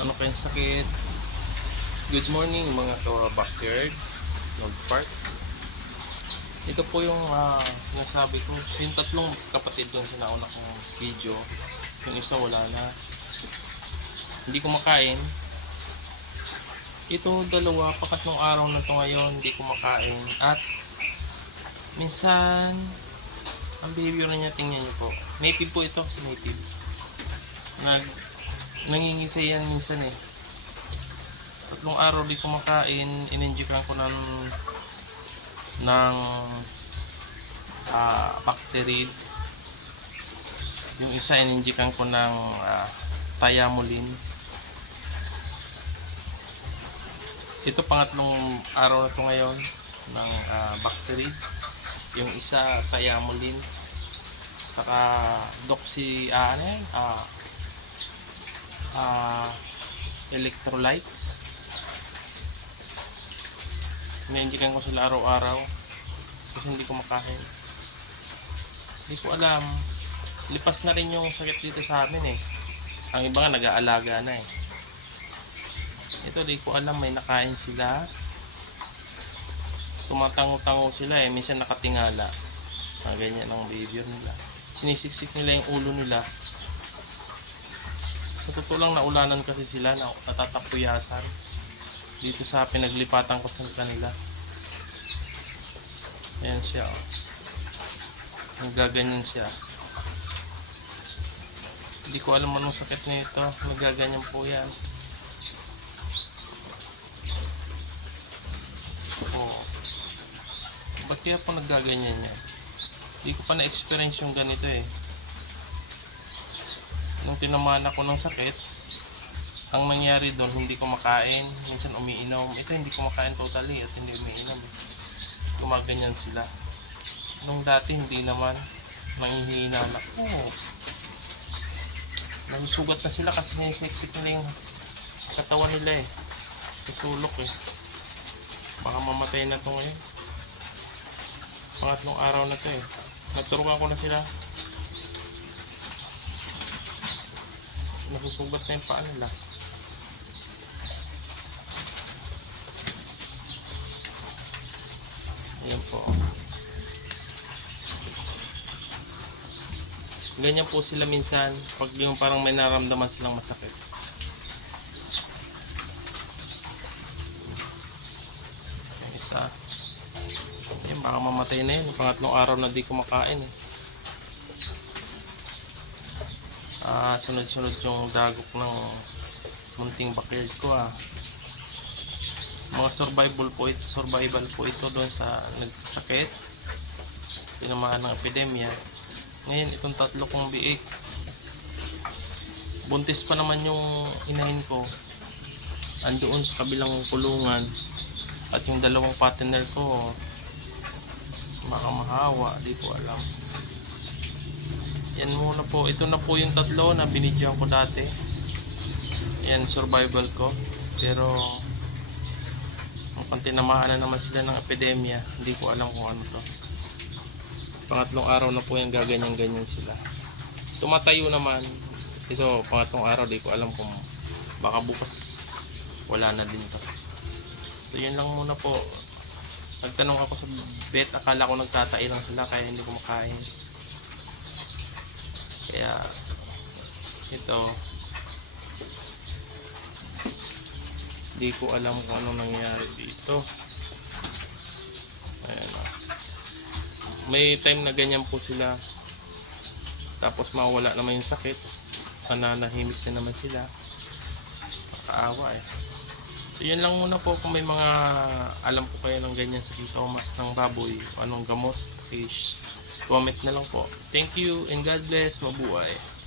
ano kayong sakit. Good morning mga ka-backyard, Lord Park. Ito po yung ah, sinasabi ko, yung tatlong kapatid doon sa nauna kong video. Yung isa wala na. Hindi kumakain. Ito dalawa, pakatlong araw na to ngayon, hindi kumakain. At minsan, ang behavior niya, tingnan niyo po. Native po ito, native. Nag, nangingisay yan minsan eh. Tatlong araw di kumakain, ininjikan ko ng ng ah Bacterid. Yung isa ininjikan ko ng ah, Thiamulin. Ito pangatlong araw na to ngayon ng uh, Bacterid. Yung isa Thiamulin. Saka Doxy, ah, ano yan? Ah, ah, electrolytes. Naindikan ko sila araw-araw kasi hindi ko makain. Hindi ko alam. Lipas na rin yung sakit dito sa amin eh. Ang iba nga nag-aalaga na eh. Ito di ko alam may nakain sila. Tumatango-tango sila eh. Minsan nakatingala. Mga ganyan ang behavior nila. Sinisiksik nila yung ulo nila sa totoo lang naulanan kasi sila na natatapuyasan dito sa pinaglipatan ko sa kanila. Ayan siya oh. nagaganyan siya. Hindi ko alam anong sakit nito nagaganyan po yan. Oh. ba't kaya po nagaganyan yan? Hindi ko pa na-experience yung ganito eh nung tinamaan ako ng sakit, ang nangyari doon, hindi ko makain, minsan umiinom. Ito hindi ko makain totally at hindi umiinom. Gumaganyan sila. Nung dati hindi naman, nangihina na. Oh. Nagsugat na sila kasi sinisexik nila yung katawan nila eh. Sa sulok eh. Baka mamatay na to ngayon. Pangatlong araw na to eh. Naturukan ko na sila. Nasusugat na yung paa nila. Ayan po. Ganyan po sila minsan pag yung parang may naramdaman silang masakit. Isa. Ayan, baka mamatay na yun. Pangatlong araw na di kumakain eh. Ah sunod-sunod yung dagok ng munting backyard ko ah. Mga survival po ito, survival po ito doon sa nagkasakit. Tinamaan ng epidemya. Ngayon, itong tatlo kong biik. Buntis pa naman yung inahin ko. Andoon sa kabilang kulungan. At yung dalawang partner ko, baka mahawa, di ko alam. Yan muna po. Ito na po yung tatlo na binidyohan ko dati. Yan, survival ko. Pero, kung tinamaan na naman sila ng epidemya, hindi ko alam kung ano to. Pangatlong araw na po yung gaganyan-ganyan sila. Tumatayo naman. Ito, pangatlong araw, di ko alam kung baka bukas wala na din to. So, yun lang muna po. Nagtanong ako sa vet, akala ko nagtatay lang sila kaya hindi ko makain. Kaya ito di ko alam kung anong nangyari dito. Ayan o. May time na ganyan po sila. Tapos mawala naman yung sakit. Nananahimik na naman sila. Nakaawa eh. So yun lang muna po kung may mga alam po kayo ng ganyan sa sintomas ng baboy. Anong gamot, fish comment na lang po. Thank you and God bless. Mabuhay.